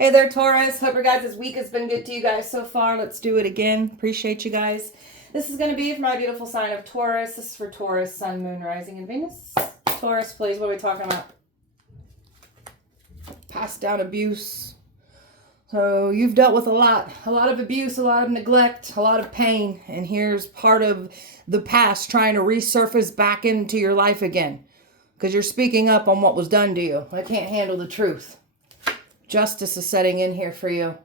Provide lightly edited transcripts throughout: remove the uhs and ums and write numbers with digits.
Hey there, Taurus. Hope your guys' week has been good to you guys so far. Let's do it again. Appreciate you guys. This is going to be for my beautiful sign of Taurus. This is for Taurus, Sun, Moon, Rising, and Venus. Taurus, please, what are we talking about? Passed down abuse. So you've dealt with a lot of abuse, a lot of neglect, a lot of pain. And here's part of the past trying to resurface back into your life again. Because you're speaking up on what was done to you. I can't handle the truth. Justice is setting in here for you.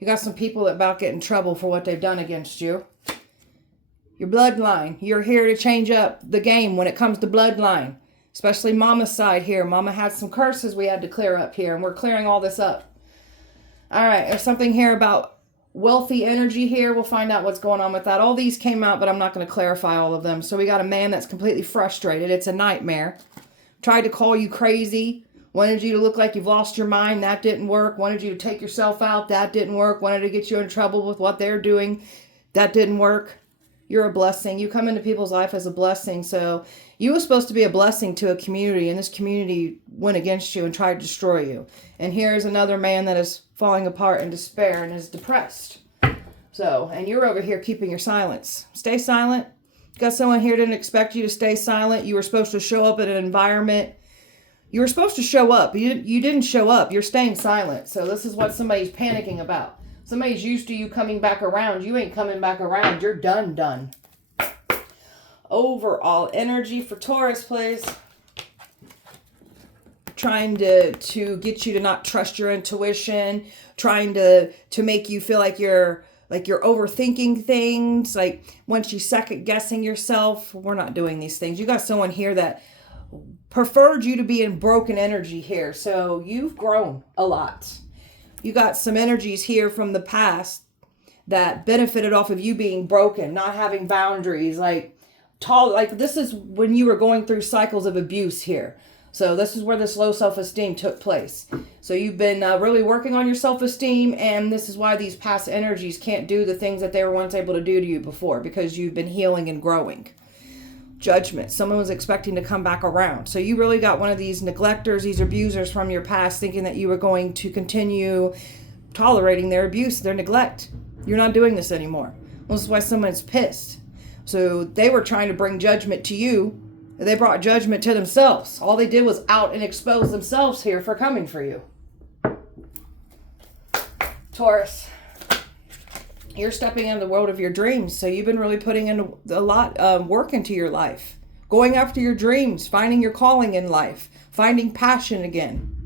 You got some people that about get in trouble for what they've done against you. Your bloodline. You're here to change up the game when it comes to bloodline. Especially Mama's side here. Mama had some curses we had to clear up here. And we're clearing all this up. Alright, there's something here about wealthy energy here. We'll find out what's going on with that. All these came out, but I'm not going to clarify all of them. So we got a man that's completely frustrated. It's a nightmare. Tried to call you crazy. Wanted you to look like you've lost your mind. That didn't work. Wanted you to take yourself out. That didn't work. Wanted to get you in trouble with what they're doing. That didn't work. You're a blessing. You come into people's life as a blessing. So you were supposed to be a blessing to a community, and this community went against you and tried to destroy you. And here's another man that is falling apart in despair and is depressed. So, and you're over here keeping your silence. Stay silent. Got someone here didn't expect you to stay silent. You were supposed to show up at an environment. You were supposed to show up. You didn't show up. You're staying silent. So this is what somebody's panicking about. Somebody's used to you coming back around. You ain't coming back around. You're done. Overall energy for Taurus, please. Trying to get you to not trust your intuition. Trying to make you feel like you're overthinking things. Like once you second guessing yourself. We're not doing these things. You got someone here that preferred you to be in broken energy here. So you've grown a lot. You got some energies here from the past that benefited off of you being broken, not having boundaries, like this is when you were going through cycles of abuse here. So this is where this low self-esteem took place. So you've been really working on your self-esteem, and this is why these past energies can't do the things that they were once able to do to you before, because you've been healing and growing. Judgment. Someone was expecting to come back around. So you really got one of these neglectors, these abusers from your past, thinking that you were going to continue tolerating their abuse, their neglect. You're not doing this anymore. Well, this is why someone's pissed. So they were trying to bring judgment to you. They brought judgment to themselves. All they did was out and expose themselves here for coming for you. Taurus. You're stepping into the world of your dreams. So you've been really putting in a lot of work into your life. Going after your dreams. Finding your calling in life. Finding passion again.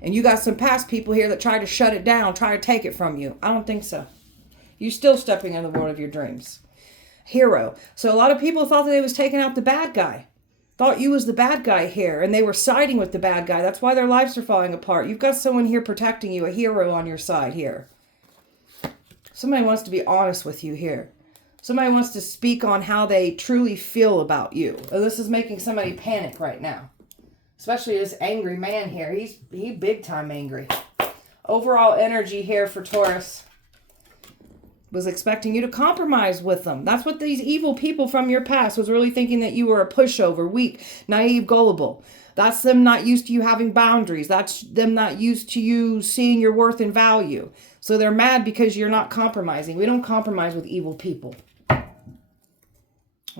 And you got some past people here that try to shut it down. Try to take it from you. I don't think so. You're still stepping into the world of your dreams. Hero. So a lot of people thought that they was taking out the bad guy. Thought you was the bad guy here. And they were siding with the bad guy. That's why their lives are falling apart. You've got someone here protecting you. A hero on your side here. Somebody wants to be honest with you here. Somebody wants to speak on how they truly feel about you. This is making somebody panic right now. Especially this angry man here. He's big time angry. Overall energy here for Taurus. Was expecting you to compromise with them. That's what these evil people from your past was really thinking, that you were a pushover, weak, naive, gullible. That's them not used to you having boundaries. That's them not used to you seeing your worth and value. So they're mad because you're not compromising. We don't compromise with evil people.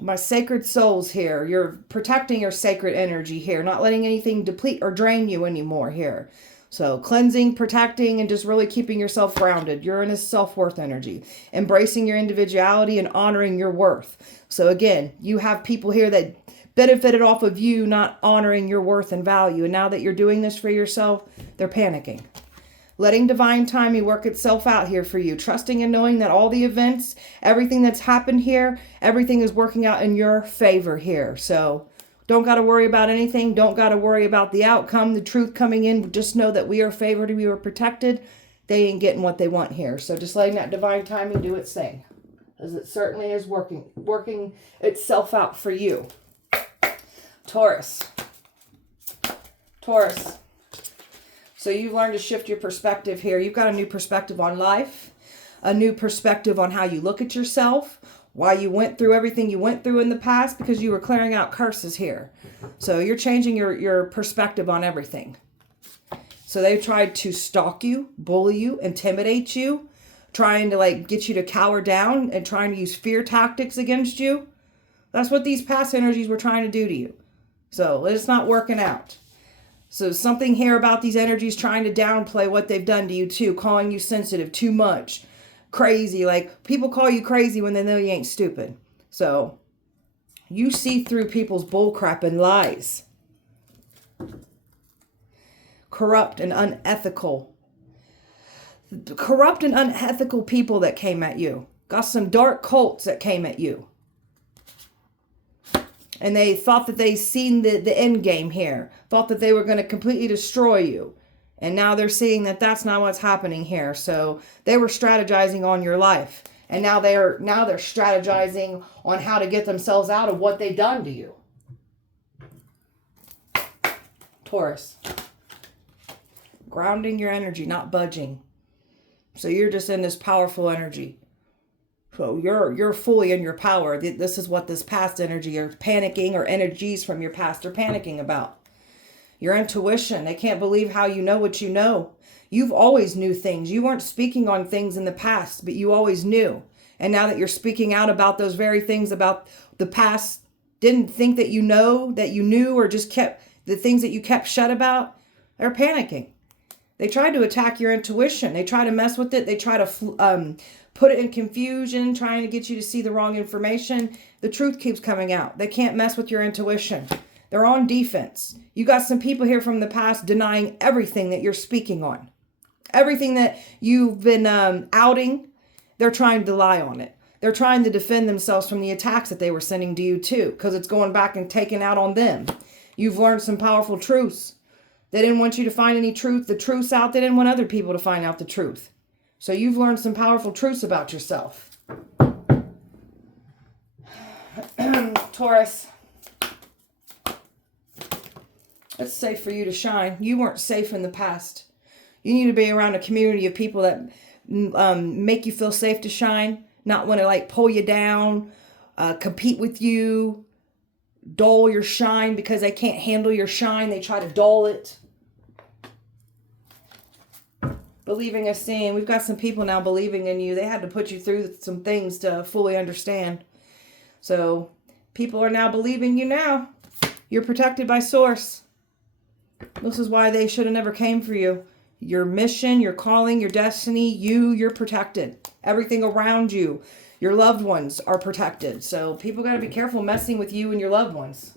My sacred souls here. You're protecting your sacred energy here. Not letting anything deplete or drain you anymore here. So cleansing, protecting, and just really keeping yourself grounded. You're in a self-worth energy. Embracing your individuality and honoring your worth. So again, you have people here that benefited off of you not honoring your worth and value. And now that you're doing this for yourself, they're panicking. Letting divine timing work itself out here for you. Trusting and knowing that all the events, everything that's happened here, everything is working out in your favor here. So don't got to worry about anything. Don't got to worry about the outcome, the truth coming in. Just know that we are favored, we are protected. They ain't getting what they want here. So just letting that divine timing do its thing. As it certainly is working itself out for you. Taurus. So you've learned to shift your perspective here. You've got a new perspective on life. A new perspective on how you look at yourself. Why you went through everything you went through in the past, because you were clearing out curses here. So you're changing your perspective on everything. So they tried to stalk you, bully you, intimidate you, trying to like get you to cower down and trying to use fear tactics against you. That's what these past energies were trying to do to you. So it's not working out. So something here about these energies trying to downplay what they've done to you too, calling you sensitive, too much, crazy. Like people call you crazy when they know you ain't stupid. So you see through people's bullcrap and lies. Corrupt and unethical. Corrupt and unethical people that came at you. Got some dark cults that came at you. And they thought that they seen the end game here. Thought that they were going to completely destroy you. And now they're seeing that that's not what's happening here. So they were strategizing on your life. And now they're strategizing on how to get themselves out of what they've done to you. Taurus. Grounding your energy, not budging. So you're just in this powerful energy. So you're fully in your power. This is what this past energy or panicking or energies from your past are panicking about. Your intuition. They can't believe how you know what you know. You've always knew things. You weren't speaking on things in the past, but you always knew. And now that you're speaking out about those very things about the past, didn't think that you know, that you knew, or just kept the things that you kept shut about, they're panicking. They tried to attack your intuition. They try to mess with it. They try to put it in confusion, trying to get you to see the wrong information. The truth keeps coming out. They can't mess with your intuition. They're on defense. You got some people here from the past denying everything that you're speaking on. Everything that you've been outing, they're trying to lie on it. They're trying to defend themselves from the attacks that they were sending to you too, because it's going back and taking out on them. You've learned some powerful truths. They didn't want you to find any truth, the truths out. They didn't want other people to find out the truth. So you've learned some powerful truths about yourself. Taurus. It's safe for you to shine. You weren't safe in the past. You need to be around a community of people that make you feel safe to shine. Not want to like pull you down, compete with you, dull your shine because they can't handle your shine. They try to dull it. Believing is seeing. We've got some people now believing in you. They had to put you through some things to fully understand. So people are now believing you now. You're protected by Source. This is why they should have never came for you. Your mission, your calling, your destiny, you're protected. Everything around you, your loved ones are protected. So people got to be careful messing with you and your loved ones.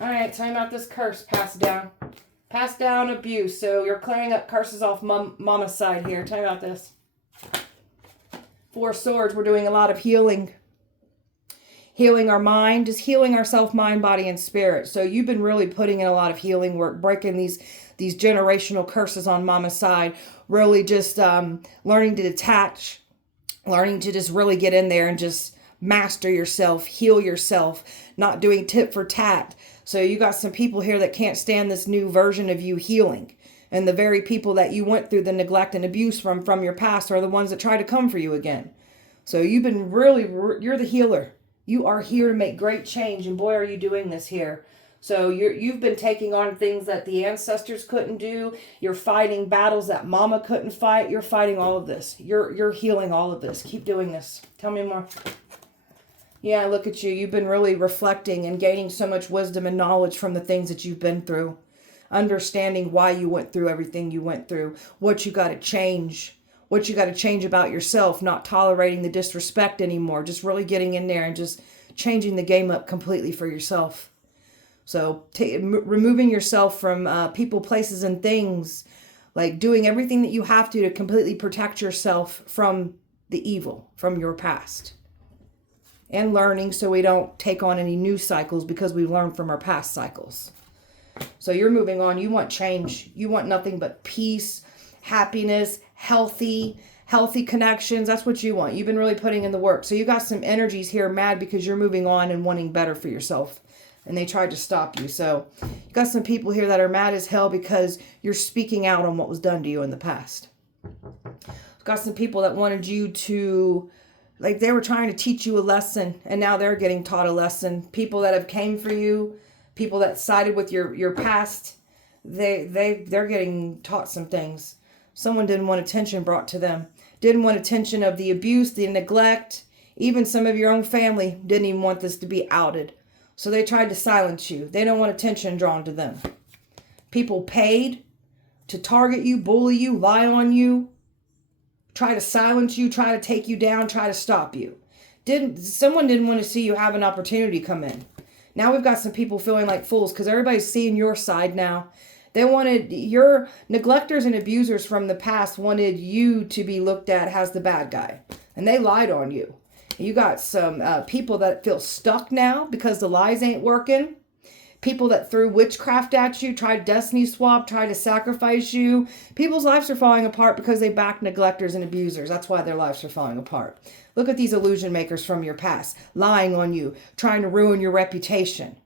All right, time out this curse passed down. Passed down abuse. So you're clearing up curses off mama's side here. Time out this. 4 Swords, we're doing a lot of healing. Healing our mind, just healing ourself, mind, body, and spirit. So you've been really putting in a lot of healing work, breaking these generational curses on mama's side, really just learning to detach, learning to just really get in there and just master yourself, heal yourself, not doing tit for tat. So you got some people here that can't stand this new version of you healing. And the very people that you went through the neglect and abuse from your past are the ones that try to come for you again. So you've been you're the healer. You are here to make great change, and boy, are you doing this here. So you've been taking on things that the ancestors couldn't do. You're fighting battles that mama couldn't fight. You're fighting all of this. You're healing all of this. Keep doing this. Tell me more. Yeah, look at you. You've been really reflecting and gaining so much wisdom and knowledge from the things that you've been through. Understanding why you went through everything you went through. What you got to change. What you got to change about yourself, not tolerating the disrespect anymore, just really getting in there and just changing the game up completely for yourself. So removing yourself from people, places, and things, like doing everything that you have to completely protect yourself from the evil, from your past. And learning so we don't take on any new cycles because we learned from our past cycles. So you're moving on. You want change. You want nothing but peace, happiness, healthy connections. That's what you want. You've been really putting in the work. So you got some energies here mad because you're moving on and wanting better for yourself. And they tried to stop you. So you got some people here that are mad as hell because you're speaking out on what was done to you in the past. Got some people that wanted you to, like they were trying to teach you a lesson and now they're getting taught a lesson. People that have came for you, people that sided with your past, they're getting taught some things. Someone didn't want attention brought to them. Didn't want attention of the abuse, the neglect. Even some of your own family didn't even want this to be outed. So they tried to silence you. They don't want attention drawn to them. People paid to target you, bully you, lie on you, try to silence you, try to take you down, try to stop you. Someone didn't want to see you have an opportunity come in. Now we've got some people feeling like fools because everybody's seeing your side now. They wanted, your neglectors and abusers from the past wanted you to be looked at as the bad guy. And they lied on you. You got some people that feel stuck now because the lies ain't working. People that threw witchcraft at you, tried destiny swap, tried to sacrifice you. People's lives are falling apart because they back neglectors and abusers. That's why their lives are falling apart. Look at these illusion makers from your past, lying on you, trying to ruin your reputation.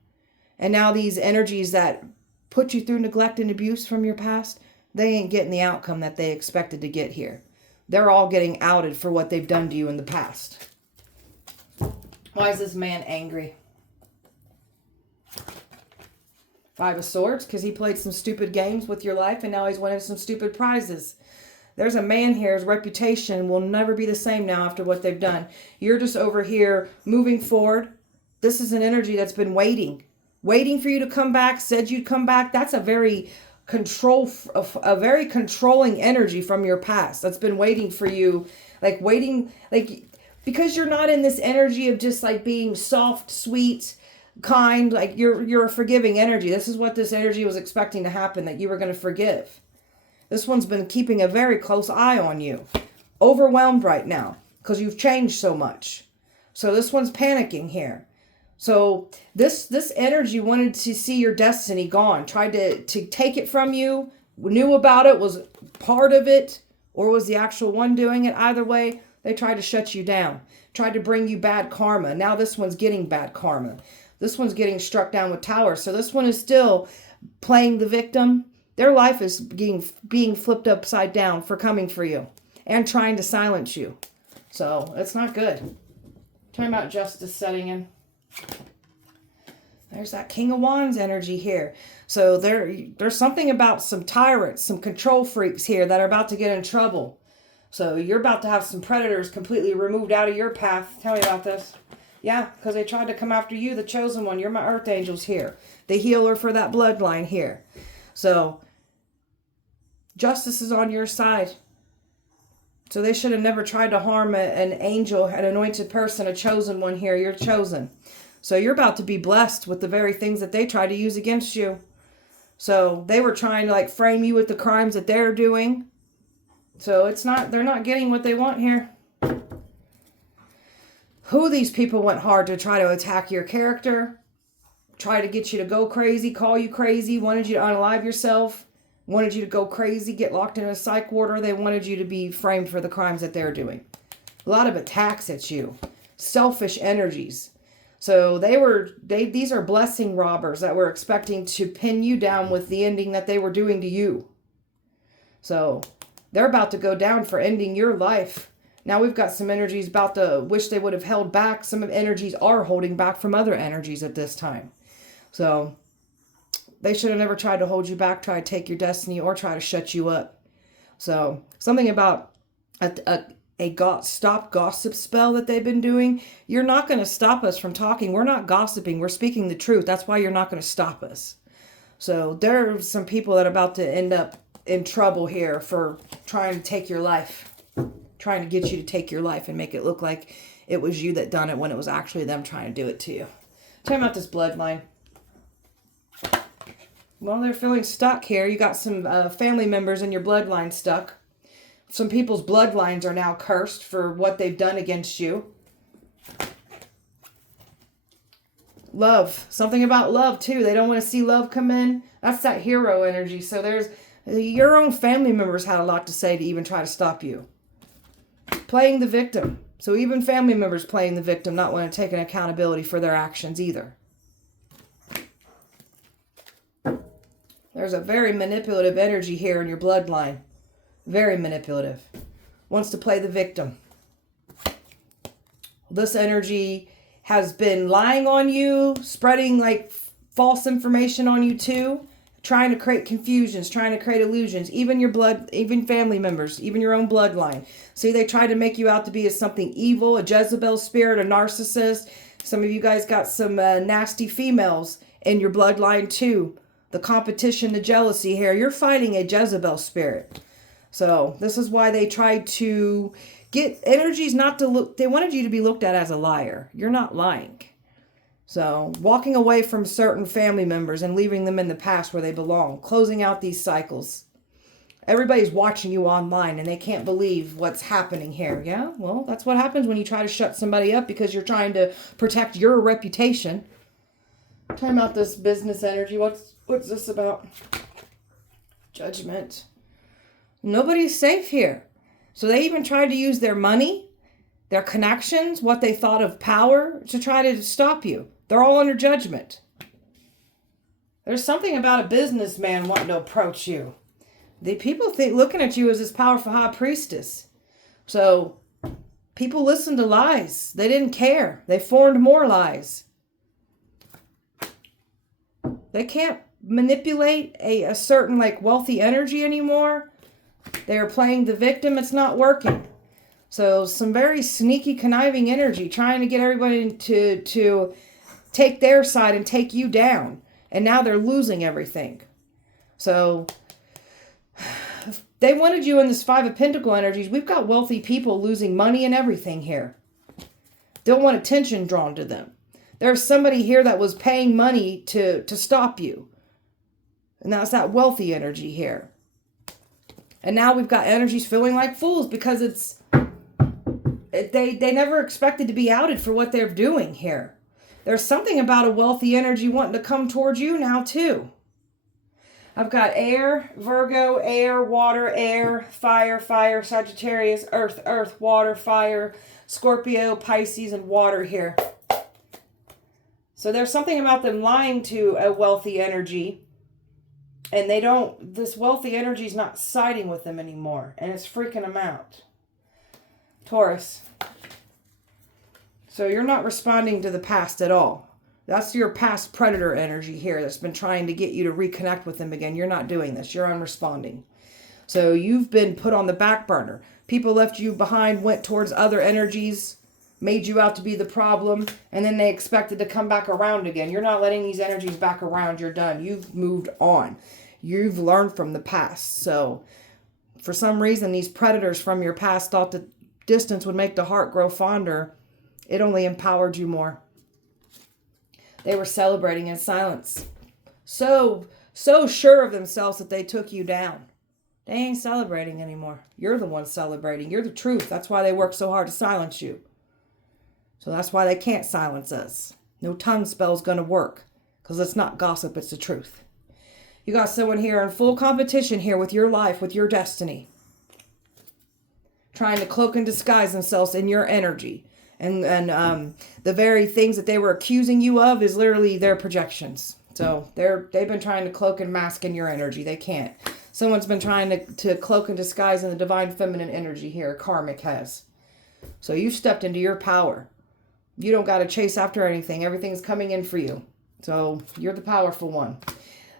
And now these energies that put you through neglect and abuse from your past, they ain't getting the outcome that they expected to get here. They're all getting outed for what they've done to you in the past. Why is this man angry? Five of Swords, because he played some stupid games with your life and now he's winning some stupid prizes. There's a man here, his reputation will never be the same now after what they've done. You're just over here moving forward. This is an energy that's been waiting for you to come back, said you'd come back. That's a very controlling energy from your past that's been waiting for you, because you're not in this energy of just like being soft, sweet, kind, like you're a forgiving energy. This is what this energy was expecting to happen, that you were going to forgive. This one's been keeping a very close eye on you. Overwhelmed right now because you've changed so much. So this one's panicking here. So this energy wanted to see your destiny gone, tried to take it from you, knew about it, was part of it, or was the actual one doing it. Either way, they tried to shut you down, tried to bring you bad karma. Now this one's getting bad karma. This one's getting struck down with towers. So this one is still playing the victim. Their life is being flipped upside down for coming for you and trying to silence you. So it's not good. Talking about justice setting in. There's that King of Wands energy here. So there's something about some tyrants, some control freaks here that are about to get in trouble. So you're about to have some predators completely removed out of your path. Tell me about this. Yeah, because they tried to come after you, the chosen one. You're my earth angels here. The healer for that bloodline here. So justice is on your side. So they should have never tried to harm an angel, an anointed person, a chosen one here. You're chosen. So you're about to be blessed with the very things that they try to use against you. So they were trying to frame you with the crimes that they're doing. So they're not getting what they want here. Who these people went hard to try to attack your character, try to get you to go crazy, call you crazy, wanted you to unalive yourself, wanted you to go crazy, get locked in a psych ward, or they wanted you to be framed for the crimes that they're doing. A lot of attacks at you. Selfish energies. So these are blessing robbers that were expecting to pin you down with the ending that they were doing to you. So they're about to go down for ending your life. Now we've got some energies about to wish they would have held back. Some of energies are holding back from other energies at this time. So they should have never tried to hold you back, try to take your destiny, or try to shut you up. So something about a stop gossip spell that they've been doing. You're not going to stop us from talking. We're not gossiping. We're speaking the truth. That's why you're not going to stop us. So there are some people that are about to end up in trouble here for trying to take your life. Trying to get you to take your life and make it look like it was you that done it when it was actually them trying to do it to you. Talking about this bloodline. Well, they're feeling stuck here. You got some family members in your bloodline stuck. Some people's bloodlines are now cursed for what they've done against you. Love. Something about love, too. They don't want to see love come in. That's that hero energy. So there's your own family members had a lot to say to even try to stop you. Playing the victim. So even family members playing the victim, not wanting to take an accountability for their actions either. There's a very manipulative energy here in your bloodline. Very manipulative. Wants to play the victim. This energy has been lying on you, spreading false information on you too. trying to create confusions, trying to create illusions, even your blood, even family members, even your own bloodline. See, they try to make you out to be as something evil, a Jezebel spirit, a narcissist. Some of you guys got some nasty females in your bloodline too. The competition, the jealousy here. You're fighting a Jezebel spirit. So this is why they tried to get energies not to look. They wanted you to be looked at as a liar. You're not lying. So walking away from certain family members and leaving them in the past where they belong. Closing out these cycles. Everybody's watching you online and they can't believe what's happening here. Yeah, well, that's what happens when you try to shut somebody up because you're trying to protect your reputation. Talking about this business energy. What's this about? Judgment. Nobody's safe here. So they even tried to use their money, their connections, what they thought of power to try to stop you. They're all under judgment. There's something about a businessman wanting to approach you. The people think looking at you as this powerful high priestess. So people listen to lies. They didn't care. They formed more lies. They can't manipulate a certain like wealthy energy anymore. They are playing the victim. It's not working. So some very sneaky, conniving energy trying to get everybody to take their side and take you down. And now they're losing everything. So they wanted you in this Five of Pentacles energies. We've got wealthy people losing money and everything here. Don't want attention drawn to them. There's somebody here that was paying money to stop you. And that's that wealthy energy here. And now we've got energies feeling like fools because they never expected to be outed for what they're doing here. There's something about a wealthy energy wanting to come towards you now too. I've got air, Virgo, air, water, air, fire, fire, Sagittarius, earth, earth, water, fire, Scorpio, Pisces, and water here. So there's something about them lying to a wealthy energy. And this wealthy energy is not siding with them anymore. And it's freaking them out. Taurus. So you're not responding to the past at all. That's your past predator energy here that's been trying to get you to reconnect with them again. You're not doing this. You're unresponding. So you've been put on the back burner. People left you behind, went towards other energies, made you out to be the problem, and then they expected to come back around again. You're not letting these energies back around. You're done. You've moved on. You've learned from the past. So for some reason, these predators from your past thought that distance would make the heart grow fonder. It only empowered you more. They were celebrating in silence. So sure of themselves that they took you down. They ain't celebrating anymore. You're the one celebrating. You're the truth. That's why they work so hard to silence you. So that's why they can't silence us. No tongue spell's going to work. Because it's not gossip, it's the truth. You got someone here in full competition here with your life, with your destiny. Trying to cloak and disguise themselves in your energy. And the very things that they were accusing you of is literally their projections. So they've been trying to cloak and mask in your energy. They can't. Someone's been trying to cloak and disguise in the divine feminine energy here. Karmic has. So you've stepped into your power. You don't got to chase after anything. Everything's coming in for you. So you're the powerful one.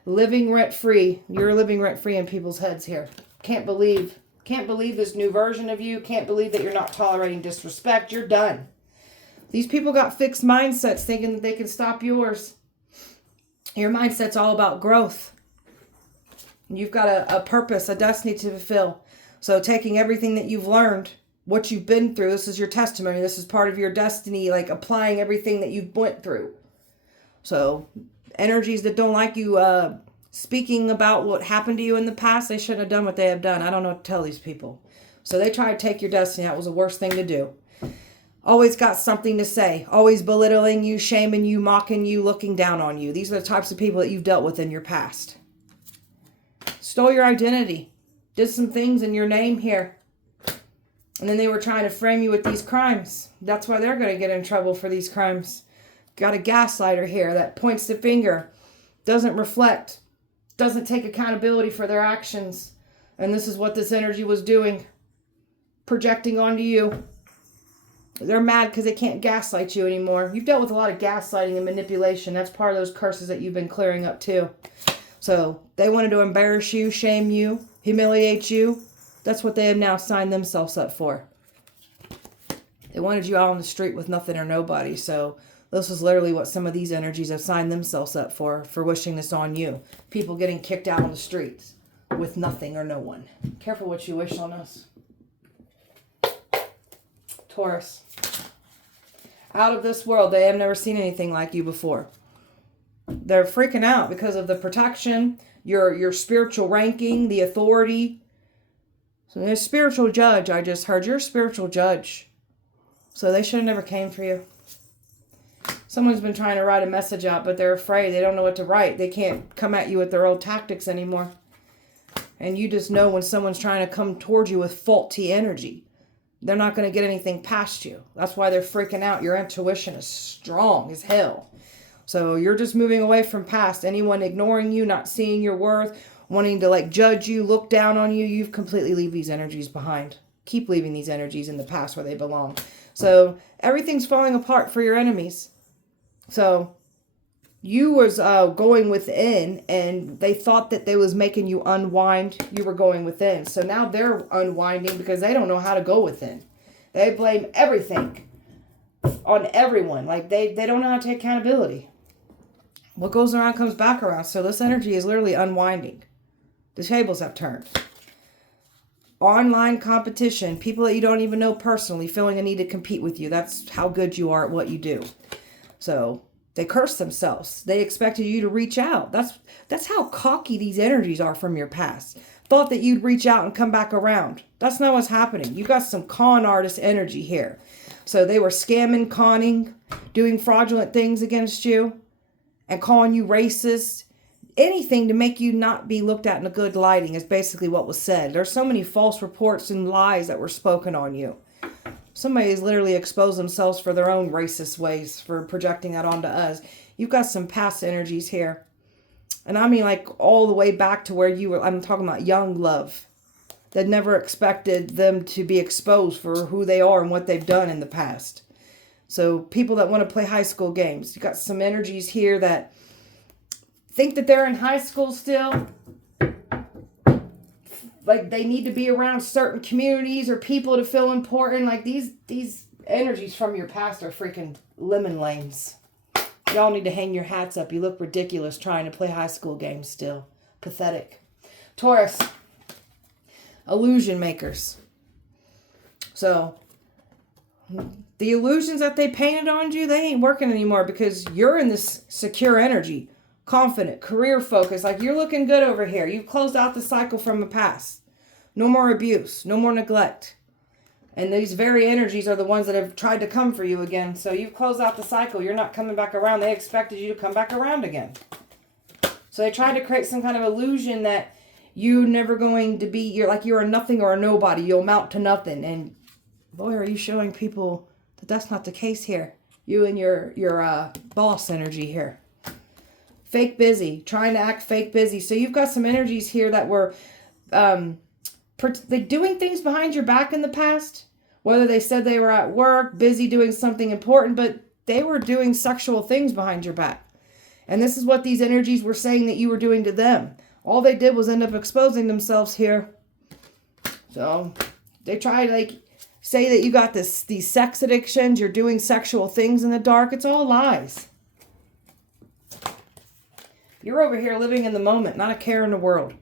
Living rent-free. You're living rent-free in people's heads here. Can't believe this new version of you. Can't believe that you're not tolerating disrespect. You're done. These people got fixed mindsets thinking that they can stop yours. Your mindset's all about growth. You've got a purpose, a destiny to fulfill. So taking everything that you've learned, what you've been through, this is your testimony. This is part of your destiny, like applying everything that you've went through. So energies that don't like you speaking about what happened to you in the past, they shouldn't have done what they have done. I don't know what to tell these people. So they try to take your destiny. That was the worst thing to do. Always got something to say. Always belittling you, shaming you, mocking you, looking down on you. These are the types of people that you've dealt with in your past. Stole your identity. Did some things in your name here. And then they were trying to frame you with these crimes. That's why they're going to get in trouble for these crimes. Got a gaslighter here that points the finger. Doesn't reflect. Doesn't take accountability for their actions. And this is what this energy was doing. Projecting onto you. They're mad because they can't gaslight you anymore. You've dealt with a lot of gaslighting and manipulation. That's part of those curses that you've been clearing up too. So they wanted to embarrass you, shame you, humiliate you. That's what they have now signed themselves up for. They wanted you out on the street with nothing or nobody. So this is literally what some of these energies have signed themselves up for wishing this on you. People getting kicked out on the streets with nothing or no one. Careful what you wish on us. Taurus. Out of this world, they have never seen anything like you before. They're freaking out because of the protection, your spiritual ranking, the authority. So you're a spiritual judge, I just heard. You're a spiritual judge. So they should have never came for you. Someone's been trying to write a message out, but they're afraid. They don't know what to write. They can't come at you with their old tactics anymore. And you just know when someone's trying to come towards you with faulty energy. They're not going to get anything past you. That's why they're freaking out. Your intuition is strong as hell. So you're just moving away from past. Anyone ignoring you, not seeing your worth, wanting to like judge you, look down on you, you've completely leave these energies behind. Keep leaving these energies in the past where they belong. So everything's falling apart for your enemies. So you was going within, and they thought that they was making you unwind. You were going within. So now they're unwinding because they don't know how to go within. They blame everything on everyone. Like they don't know how to take accountability. What goes around comes back around. So this energy is literally unwinding. The tables have turned. Online competition. People that you don't even know personally feeling a need to compete with you. That's how good you are at what you do. So they curse themselves. They expected you to reach out. That's how cocky these energies are from your past. Thought that you'd reach out and come back around. That's not what's happening. You got some con artist energy here. So they were scamming, conning, doing fraudulent things against you and calling you racist. Anything to make you not be looked at in a good lighting is basically what was said. There's so many false reports and lies that were spoken on you. Somebody's literally exposed themselves for their own racist ways, for projecting that onto us. You've got some past energies here. And I mean like all the way back to where you were, I'm talking about young love. That never expected them to be exposed for who they are and what they've done in the past. So people that want to play high school games. You've got some energies here that think that they're in high school still. Like they need to be around certain communities or people to feel important. Like these energies from your past are freaking lemon lanes. Y'all need to hang your hats up. You look ridiculous trying to play high school games still. Pathetic. Taurus. Illusion makers. So the illusions that they painted on you, they ain't working anymore because you're in this secure energy. Confident, career focused, like you're looking good over here. You've closed out the cycle from the past. No more abuse, no more neglect. And these very energies are the ones that have tried to come for you again. So you've closed out the cycle. You're not coming back around. They expected you to come back around again. So they tried to create some kind of illusion that you're never going to be, you're a nothing or a nobody. You'll amount to nothing. And boy, are you showing people that that's not the case here. You and your boss energy here. Fake busy, trying to act fake busy. So you've got some energies here that were doing things behind your back in the past. Whether they said they were at work, busy doing something important, but they were doing sexual things behind your back. And this is what these energies were saying that you were doing to them. All they did was end up exposing themselves here. So they try to say that you got these sex addictions, you're doing sexual things in the dark. It's all lies. You're over here living in the moment, not a care in the world.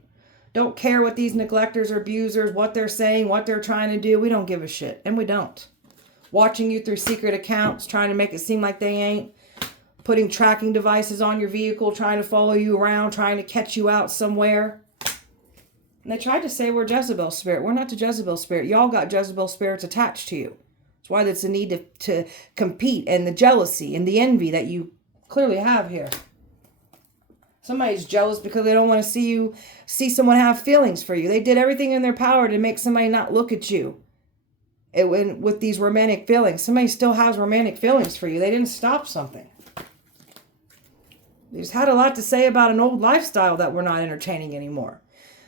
Don't care what these neglectors or abusers, what they're saying, what they're trying to do. We don't give a shit, and we don't. Watching you through secret accounts, trying to make it seem like they ain't. Putting tracking devices on your vehicle, trying to follow you around, trying to catch you out somewhere. And they tried to say we're Jezebel spirit. We're not the Jezebel spirit. Y'all got Jezebel spirits attached to you. That's why there's a need to compete, and the jealousy and the envy that you clearly have here. Somebody's jealous because they don't want to see someone have feelings for you. They did everything in their power to make somebody not look at you. With these romantic feelings. Somebody still has romantic feelings for you. They didn't stop something. They just had a lot to say about an old lifestyle that we're not entertaining anymore.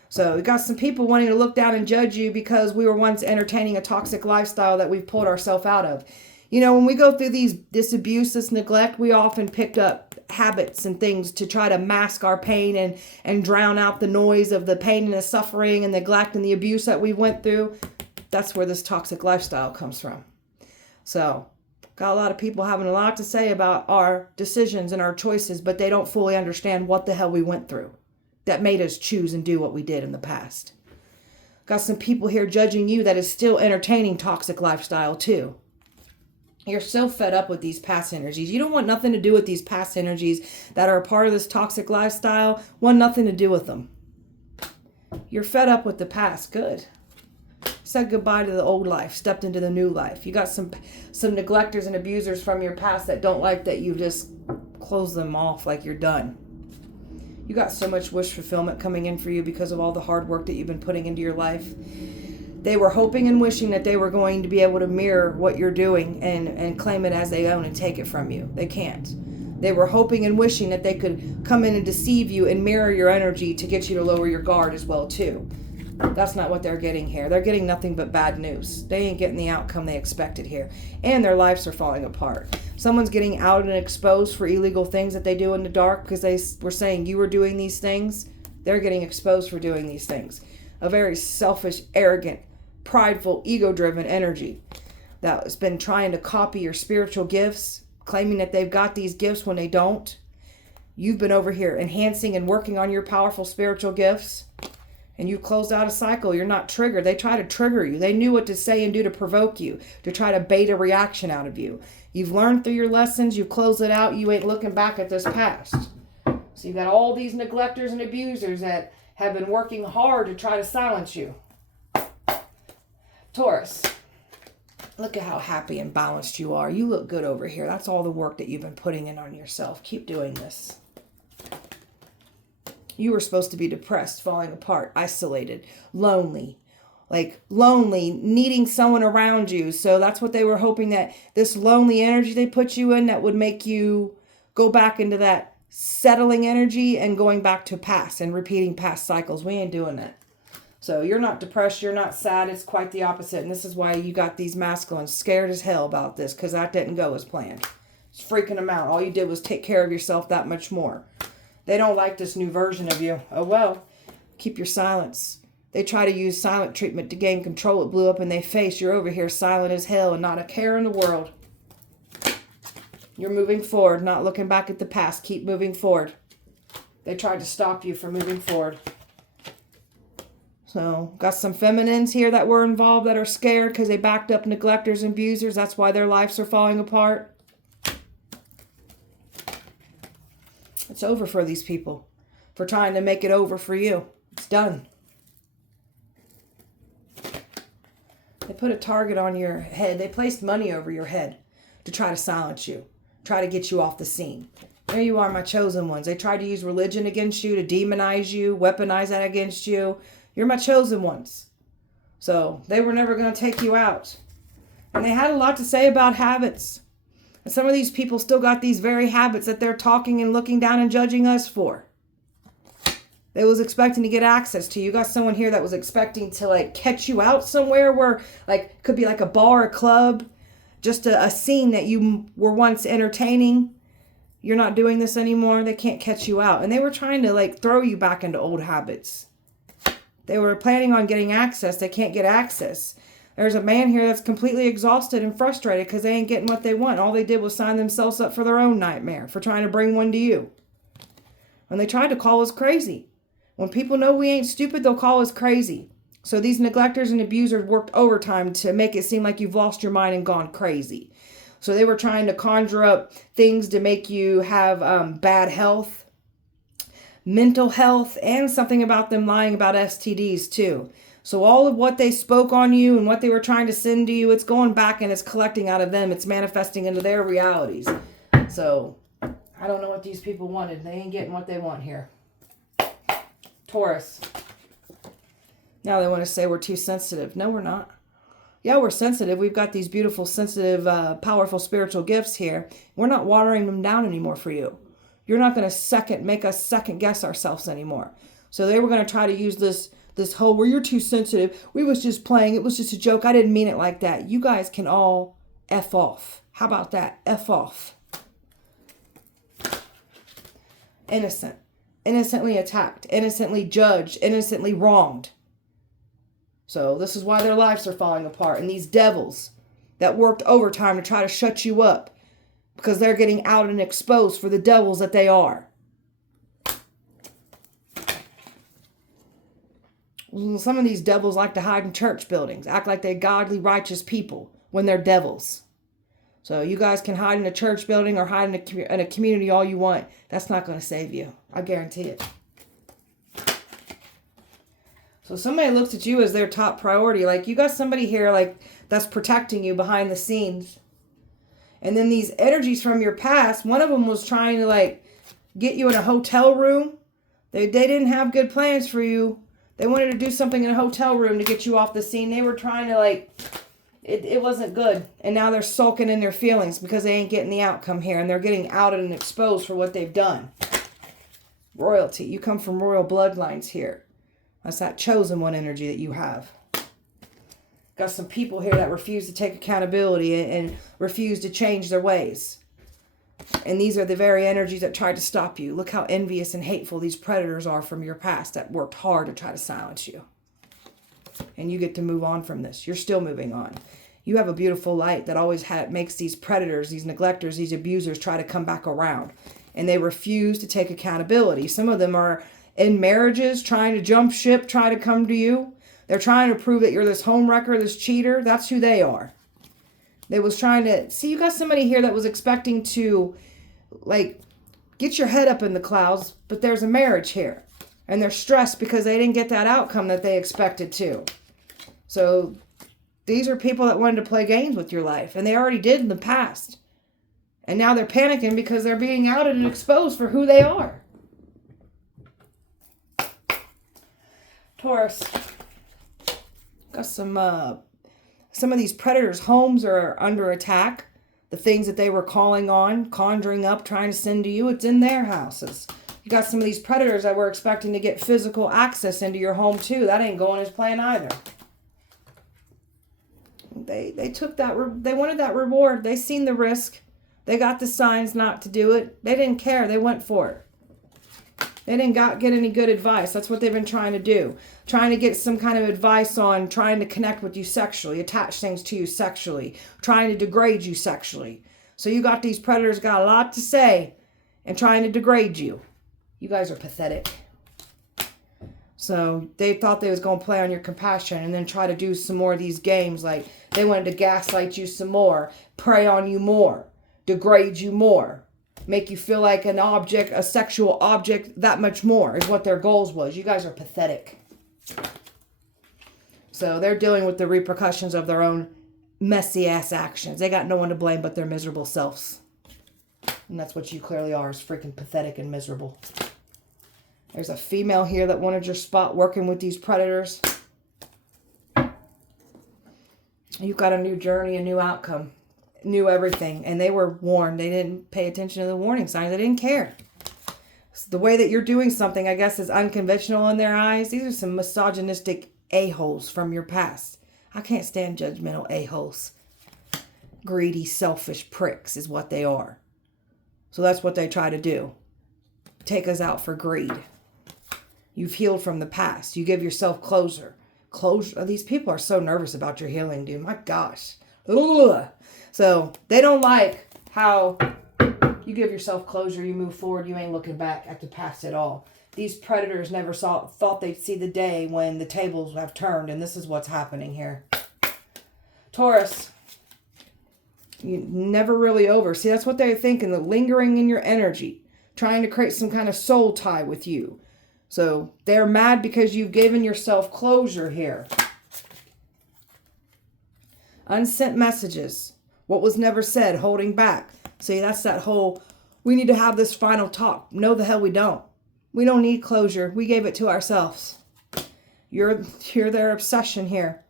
So we got some people wanting to look down and judge you because we were once entertaining a toxic lifestyle that we've pulled ourselves out of. You know, when we go through this abuse, this neglect, we often picked up habits and things to try to mask our pain and drown out the noise of the pain and the suffering and neglect and the abuse that we went through. That's where this toxic lifestyle comes from. So, got a lot of people having a lot to say about our decisions and our choices, but they don't fully understand what the hell we went through that made us choose and do what we did in the past. Got some people here judging you that is still entertaining toxic lifestyle too. You're so fed up with these past energies. You don't want nothing to do with these past energies that are a part of this toxic lifestyle. Want nothing to do with them. You're fed up with the past. Good. Said goodbye to the old life. Stepped into the new life. You got some neglectors and abusers from your past that don't like that you just close them off like you're done. You got so much wish fulfillment coming in for you because of all the hard work that you've been putting into your life. They were hoping and wishing that they were going to be able to mirror what you're doing and claim it as they own and take it from you. They can't. They were hoping and wishing that they could come in and deceive you and mirror your energy to get you to lower your guard as well too. That's not what they're getting here. They're getting nothing but bad news. They ain't getting the outcome they expected here. And their lives are falling apart. Someone's getting out and exposed for illegal things that they do in the dark because they were saying you were doing these things. They're getting exposed for doing these things. A very selfish, arrogant, prideful, ego-driven energy that has been trying to copy your spiritual gifts, claiming that they've got these gifts when they don't. You've been over here enhancing and working on your powerful spiritual gifts, and you closed out a cycle. You're not triggered. They try to trigger you. They knew what to say and do to provoke you, to try to bait a reaction out of you. You've learned through your lessons. You close it out. You ain't looking back at this past. So you got all these neglectors and abusers that have been working hard to try to silence you. Taurus, look at how happy and balanced you are. You look good over here. That's all the work that you've been putting in on yourself. Keep doing this. You were supposed to be depressed, falling apart, isolated, lonely. Like lonely, needing someone around you. So that's what they were hoping, that this lonely energy they put you in that would make you go back into that settling energy and going back to past and repeating past cycles. We ain't doing that. So you're not depressed, you're not sad, it's quite the opposite. And this is why you got these masculines scared as hell about this, because that didn't go as planned. It's freaking them out. All you did was take care of yourself that much more. They don't like this new version of you. Oh well, keep your silence. They try to use silent treatment to gain control. It blew up in their face. You're over here silent as hell and not a care in the world. You're moving forward, not looking back at the past. Keep moving forward. They tried to stop you from moving forward. So, got some feminines here that were involved that are scared because they backed up neglectors and abusers. That's why their lives are falling apart. It's over for these people. For trying to make it over for you. It's done. They put a target on your head. They placed money over your head to try to silence you. Try to get you off the scene. There you are, my chosen ones. They tried to use religion against you, to demonize you, weaponize that against you. You're my chosen ones. So they were never going to take you out. And they had a lot to say about habits. And some of these people still got these very habits that they're talking and looking down and judging us for. They was expecting to get access to you. You got someone here that was expecting to like catch you out somewhere where like could be like a bar, a club, just a scene that you were once entertaining. You're not doing this anymore. They can't catch you out. And they were trying to like throw you back into old habits. They were planning on getting access. They can't get access. There's a man here that's completely exhausted and frustrated because they ain't getting what they want. All they did was sign themselves up for their own nightmare, for trying to bring one to you. And they tried to call us crazy. When people know we ain't stupid, they'll call us crazy. So these neglectors and abusers worked overtime to make it seem like you've lost your mind and gone crazy. So they were trying to conjure up things to make you have bad health, mental health, and something about them lying about STDs too. So all of what they spoke on you and what they were trying to send to you, it's going back and it's collecting out of them. It's manifesting into their realities. So I don't know what these people wanted. They ain't getting what they want here. Taurus. Now they want to say we're too sensitive. No, we're not. Yeah, we're sensitive. We've got these beautiful, sensitive, powerful spiritual gifts here. We're not watering them down anymore for you. You're not going to make us second guess ourselves anymore. So they were going to try to use this whole, well, you're too sensitive. We was just playing. It was just a joke. I didn't mean it like that. You guys can all F off. How about that? F off. Innocent. Innocently attacked. Innocently judged. Innocently wronged. So this is why their lives are falling apart. And these devils that worked overtime to try to shut you up because they're getting out and exposed for the devils that they are. Some of these devils like to hide in church buildings, act like they're godly, righteous people when they're devils. So you guys can hide in a church building or hide in a community all you want. That's not going to save you. I guarantee it. So somebody looks at you as their top priority. Like you got somebody here like that's protecting you behind the scenes. And then these energies from your past, one of them was trying to like get you in a hotel room. They didn't have good plans for you. They wanted to do something in a hotel room to get you off the scene. They were trying to like, it wasn't good. And now they're sulking in their feelings because they ain't getting the outcome here. And they're getting outed and exposed for what they've done. Royalty. You come from royal bloodlines here. That's that chosen one energy that you have. Got some people here that refuse to take accountability and refuse to change their ways. And these are the very energies that tried to stop you. Look how envious and hateful these predators are from your past that worked hard to try to silence you. And you get to move on from this. You're still moving on. You have a beautiful light that always makes these predators, these neglectors, these abusers try to come back around. And they refuse to take accountability. Some of them are in marriages trying to jump ship, try to come to you. They're trying to prove that you're this homewrecker, this cheater. That's who they are. They was trying to... See, you got somebody here that was expecting to, like, get your head up in the clouds, but there's a marriage here. And they're stressed because they didn't get that outcome that they expected to. So, these are people that wanted to play games with your life. And they already did in the past. And now they're panicking because they're being outed and exposed for who they are. Taurus. Got some of these predators' homes are under attack. The things that they were calling on, conjuring up, trying to send to you, it's in their houses. You got some of these predators that were expecting to get physical access into your home too. That ain't going as planned either. They took that, they wanted that reward. They seen the risk. They got the signs not to do it. They didn't care. They went for it. They didn't get any good advice. That's what they've been trying to do. Trying to get some kind of advice on trying to connect with you sexually, attach things to you sexually, trying to degrade you sexually. So you got these predators got a lot to say and trying to degrade you. You guys are pathetic. So they thought they was going to play on your compassion and then try to do some more of these games. Like they wanted to gaslight you some more, prey on you more, degrade you more. Make you feel like an object, a sexual object, that much more is what their goals was. You guys are pathetic. So they're dealing with the repercussions of their own messy ass actions. They got no one to blame but their miserable selves. And that's what you clearly are, is freaking pathetic and miserable. There's a female here that wanted your spot working with these predators. You've got a new journey, a new outcome. Knew everything, and they were warned. They didn't pay attention to the warning signs. They didn't care. So the way that you're doing something, I guess, is unconventional in their eyes. These are some misogynistic a-holes from your past. I can't stand judgmental a-holes. Greedy, selfish pricks is what they are. So that's what they try to do. Take us out for greed. You've healed from the past. You give yourself closure. Closure. These people are so nervous about your healing, dude. My gosh. Ugh. So they don't like how you give yourself closure, you move forward, you ain't looking back at the past at all. These predators never thought they'd see the day when the tables have turned, and this is what's happening here. Taurus, you never really over. See, that's what they're thinking, the lingering in your energy, trying to create some kind of soul tie with you. So they're mad because you've given yourself closure here. Unsent messages. What was never said, holding back. See, that's that whole, we need to have this final talk. No, the hell we don't. We don't need closure. We gave it to ourselves. You're their obsession here.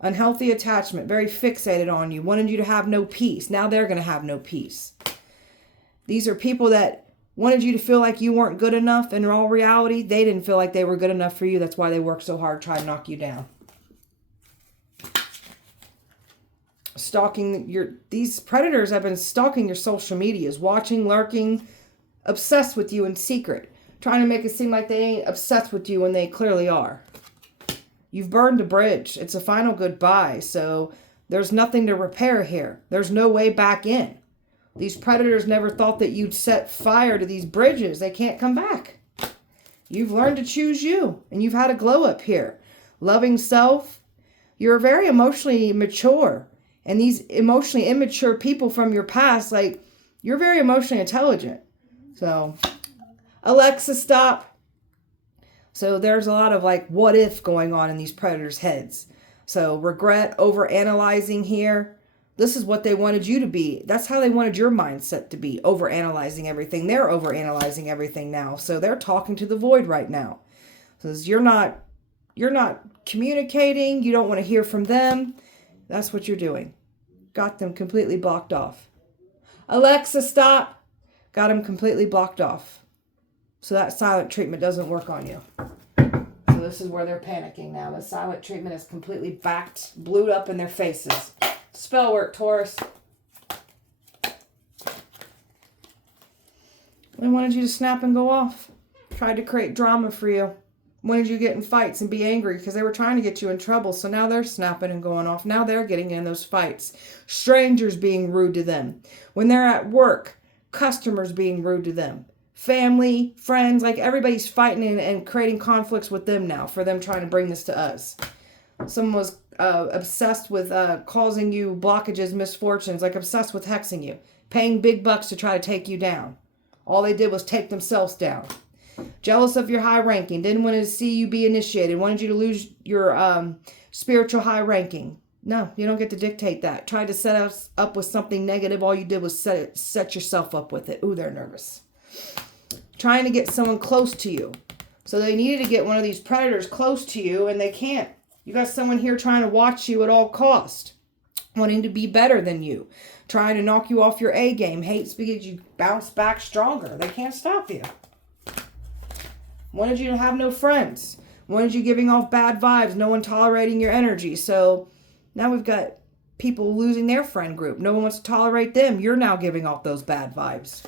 Unhealthy attachment, very fixated on you, wanted you to have no peace. Now they're going to have no peace. These are people that wanted you to feel like you weren't good enough. In all reality, they didn't feel like they were good enough for you. That's why they worked so hard trying to knock you down. Stalking these predators have been stalking your social medias, watching, lurking, obsessed with you in secret, trying to make it seem like they ain't obsessed with you when they clearly are. You've burned a bridge. It's a final goodbye, so there's nothing to repair here. There's no way back in. These predators never thought that you'd set fire to these bridges. They can't come back. You've learned to choose you, and you've had a glow up here. Loving self. You're very emotionally mature. And these emotionally immature people from your past, like, you're very emotionally intelligent. So, Alexa, stop. So there's a lot of like what if going on in these predators' heads. So regret, overanalyzing here. This is what they wanted you to be. That's how they wanted your mindset to be, overanalyzing everything. They're overanalyzing everything now. So they're talking to the void right now. Because you're not communicating. You don't want to hear from them. That's what you're doing. Got them completely blocked off. Alexa, stop. Got them completely blocked off. So that silent treatment doesn't work on you. So this is where they're panicking now. The silent treatment is completely blued up in their faces. Spell work, Taurus. They wanted you to snap and go off. Tried to create drama for you. Wanted you to get in fights and be angry because they were trying to get you in trouble. So now they're snapping and going off. Now they're getting in those fights. Strangers being rude to them. When they're at work, customers being rude to them. Family, friends, like everybody's fighting and creating conflicts with them now for them trying to bring this to us. Someone was obsessed with causing you blockages, misfortunes, like obsessed with hexing you, paying big bucks to try to take you down. All they did was take themselves down. Jealous of your high ranking, didn't want to see you be initiated, wanted you to lose your spiritual high ranking. No, you don't get to dictate that. Tried to set us up with something negative. All you did was set yourself up with it. Ooh, they're nervous. Trying to get someone close to you. So they needed to get one of these predators close to you, and they can't. You got someone here trying to watch you at all cost, wanting to be better than you, trying to knock you off your A game, hates because you bounce back stronger. They can't stop you. Wanted you to have no friends. Wanted you giving off bad vibes, no one tolerating your energy. So now we've got people losing their friend group. No one wants to tolerate them. You're now giving off those bad vibes.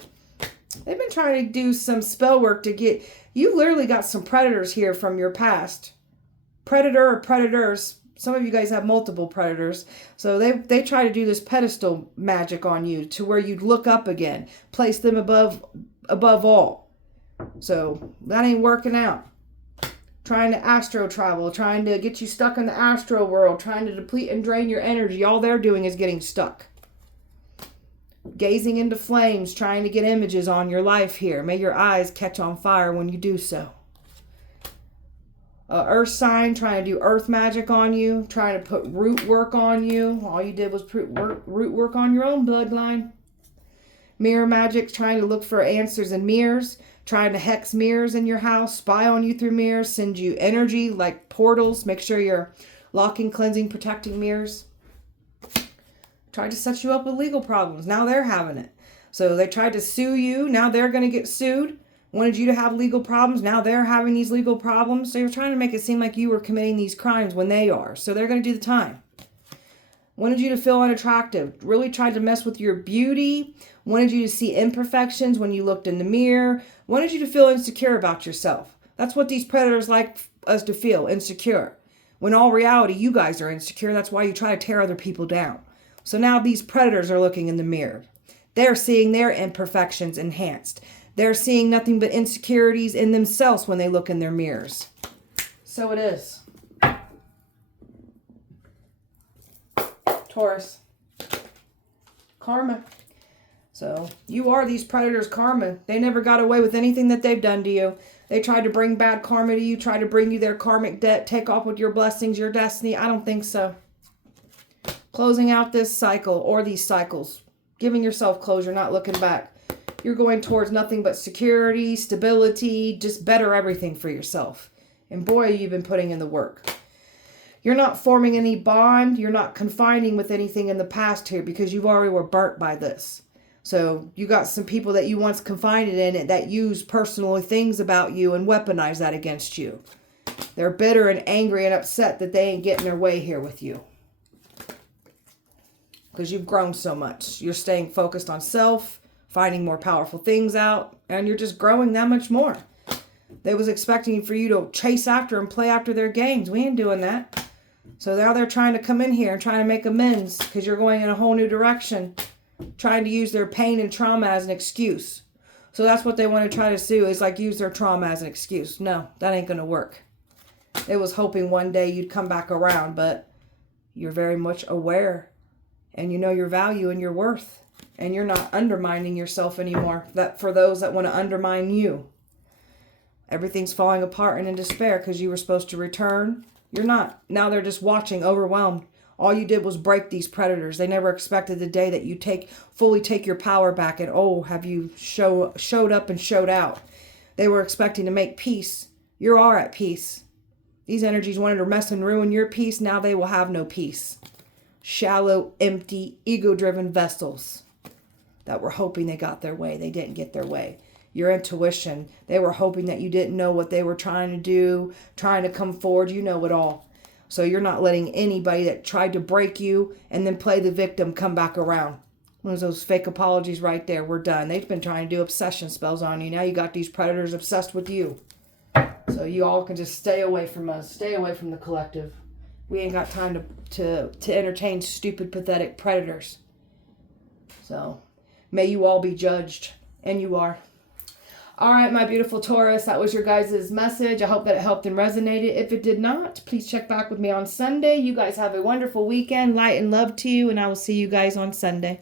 They've been trying to do some spell work to get... You literally got some predators here from your past. Predator or predators. Some of you guys have multiple predators. So they try to do this pedestal magic on you to where you'd look up again. Place them above all. So that ain't working out. Trying to astro travel. Trying to get you stuck in the astro world. Trying to deplete and drain your energy. All they're doing is getting stuck. Gazing into flames, trying to get images on your life here. May your eyes catch on fire when you do so. Earth sign, trying to do earth magic on you. Trying to put root work on you. All you did was put root work on your own bloodline. Mirror magic, trying to look for answers in mirrors. Trying to hex mirrors in your house. Spy on you through mirrors. Send you energy like portals. Make sure you're locking, cleansing, protecting mirrors. Tried to set you up with legal problems. Now they're having it. So they tried to sue you. Now they're going to get sued. Wanted you to have legal problems. Now they're having these legal problems. So you're trying to make it seem like you were committing these crimes when they are. So they're going to do the time. Wanted you to feel unattractive. Really tried to mess with your beauty. Wanted you to see imperfections when you looked in the mirror. Wanted you to feel insecure about yourself. That's what these predators like us to feel, insecure. When all reality, you guys are insecure. That's why you try to tear other people down. So now these predators are looking in the mirror. They're seeing their imperfections enhanced. They're seeing nothing but insecurities in themselves when they look in their mirrors. So it is. Taurus. Karma. So you are these predators' karma. They never got away with anything that they've done to you. They tried to bring bad karma to you, tried to bring you their karmic debt, take off with your blessings, your destiny. I don't think so. Closing out this cycle or these cycles. Giving yourself closure, not looking back. You're going towards nothing but security, stability, just better everything for yourself. And boy, you've been putting in the work. You're not forming any bond. You're not confining with anything in the past here because you already were burnt by this. So you got some people that you once confided in it that use personal things about you and weaponize that against you. They're bitter and angry and upset that they ain't getting their way here with you. Because you've grown so much. You're staying focused on self, finding more powerful things out, and you're just growing that much more. They was expecting for you to chase after and play after their games. We ain't doing that. So now they're trying to come in here and trying to make amends because you're going in a whole new direction, trying to use their pain and trauma as an excuse. So that's what they want to try to do, is like use their trauma as an excuse. No, that ain't going to work. They was hoping one day you'd come back around, but you're very much aware and you know your value and your worth, and you're not undermining yourself anymore. That for those that want to undermine you. Everything's falling apart and in despair because you were supposed to return. You're not. Now they're just watching, overwhelmed. All you did was break these predators. They never expected the day that you fully take your power back and, oh, have you showed up and showed out. They were expecting to make peace. You are at peace. These energies wanted to mess and ruin your peace. Now they will have no peace. Shallow, empty, ego-driven vessels that were hoping they got their way. They didn't get their way. Your intuition, they were hoping that you didn't know what they were trying to do, trying to come forward. You know it all. So you're not letting anybody that tried to break you and then play the victim come back around. Those fake apologies right there. We're done. They've been trying to do obsession spells on you. Now you got these predators obsessed with you. So you all can just stay away from us. Stay away from the collective. We ain't got time to entertain stupid, pathetic predators. So may you all be judged. And you are. All right, my beautiful Taurus, that was your guys' message. I hope that it helped and resonated. If it did not, please check back with me on Sunday. You guys have a wonderful weekend. Light and love to you, and I will see you guys on Sunday.